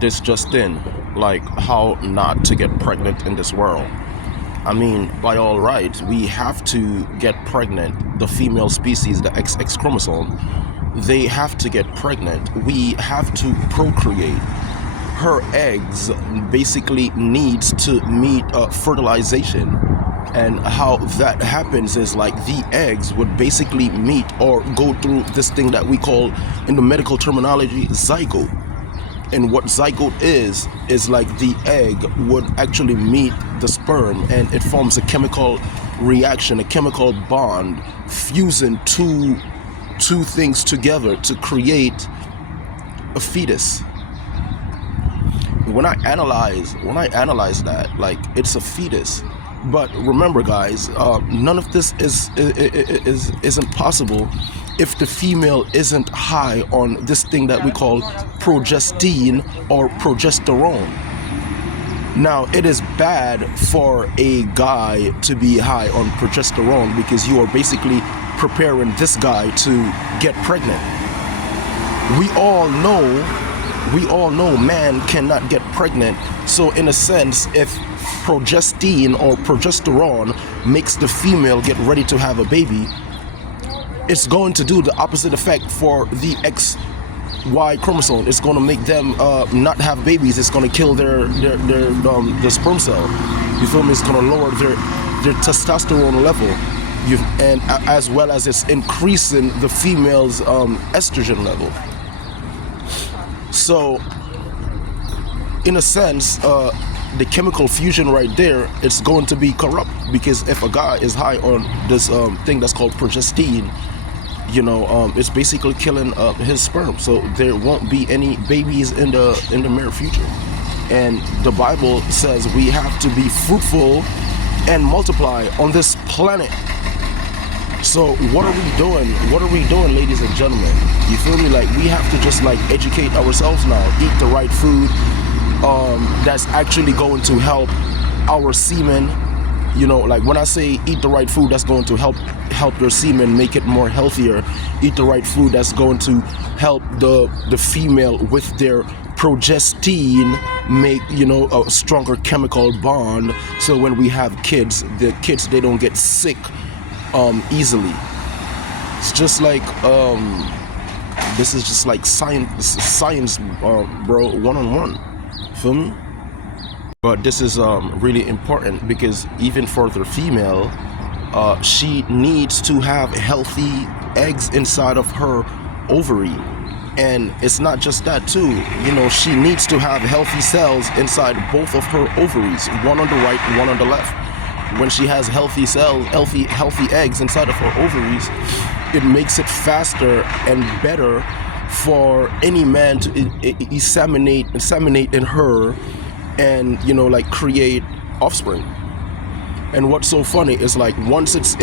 this just in, like how not to get pregnant in this world. I mean, by all rights, we have to get pregnant. The female species, the XX chromosome, they have to get pregnant. We have to procreate. Her eggs basically needs to meet fertilization. And how that happens is like the eggs would basically meet or go through this thing that we call, in the medical terminology, zygote. And what zygote is like the egg would actually meet the sperm, and it forms a chemical reaction, a chemical bond, fusing two things together to create a fetus. When I analyze that, like, it's a fetus. But remember, guys, none of this isn't possible if the female isn't high on this thing that we call progestin or progesterone. Now, it is bad for a guy to be high on progesterone because you are basically preparing this guy to get pregnant. We all know man cannot get pregnant. So in a sense, if progestin or progesterone makes the female get ready to have a baby, it's going to do the opposite effect for the XY chromosome. It's going to make them not have babies. It's going to kill their sperm cell. You feel me? It's going to lower their testosterone level. And as well as it's increasing the female's estrogen level. So, in a sense, the chemical fusion right there, it's going to be corrupt, because if a guy is high on this thing that's called progestin, it's basically killing his sperm. So there won't be any babies in the near future. And the Bible says we have to be fruitful and multiply on this planet. So what are we doing? What are we doing, ladies and gentlemen? You feel me? Like, we have to just like educate ourselves now. Eat the right food that's actually going to help our semen. Like when I say eat the right food that's going to help your semen, make it more healthier. Eat the right food that's going to help the female with their progestin make a stronger chemical bond, so when we have kids, the kids, they don't get sick easily. It's just like this is just like science, bro, one-on-one. Feel me? But this is really important, because even for the female, she needs to have healthy eggs inside of her ovary. And it's not just that too, she needs to have healthy cells inside both of her ovaries, one on the right and one on the left. When she has healthy cells, healthy eggs inside of her ovaries, it makes it faster and better for any man to inseminate in her and like create offspring. And what's so funny is, like, once it's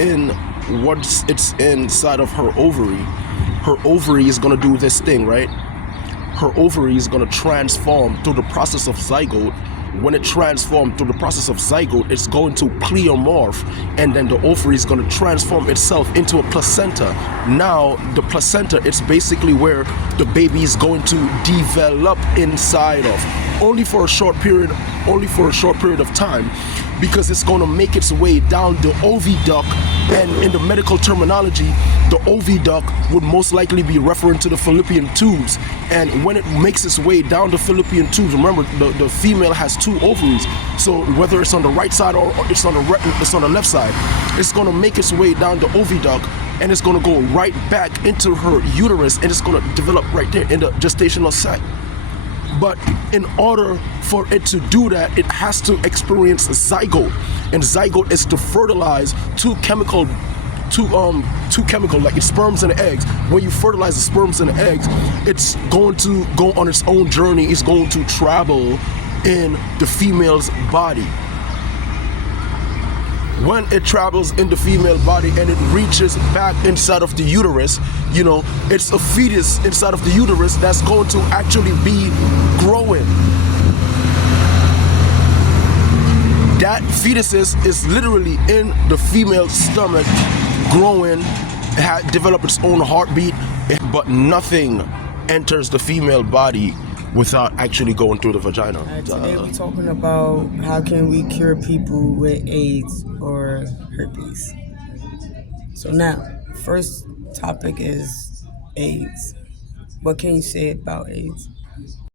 inside of her ovary is gonna do this thing, right? Her ovary is gonna transform through the process of zygote. When it transforms through the process of zygote, it's going to pleomorph, and then the ovary is going to transform itself into a placenta. Now, the placenta, it's basically where the baby is going to develop inside of, only for a short period of time, because it's going to make its way down the oviduct. And in the medical terminology, the oviduct would most likely be referring to the fallopian tubes. And when it makes its way down the fallopian tubes, remember, the female has two ovaries. So whether it's on the right side or it's on the left side, it's going to make its way down the oviduct, and it's going to go right back into her uterus, and it's going to develop right there in the gestational sac. But in order for it to do that, it has to experience zygote. And zygote is to fertilize two chemical, like sperms and eggs. When you fertilize the sperms and the eggs, it's going to go on its own journey. It's going to travel in the female's body. When it travels in the female body and it reaches back inside of the uterus, it's a fetus inside of the uterus that's going to actually be growing. That fetus is literally in the female's stomach, growing, develop its own heartbeat, but nothing enters the female body without actually going through the vagina. Today we're talking about how can we cure people with AIDS or herpes. So now, first topic is AIDS. What can you say about AIDS?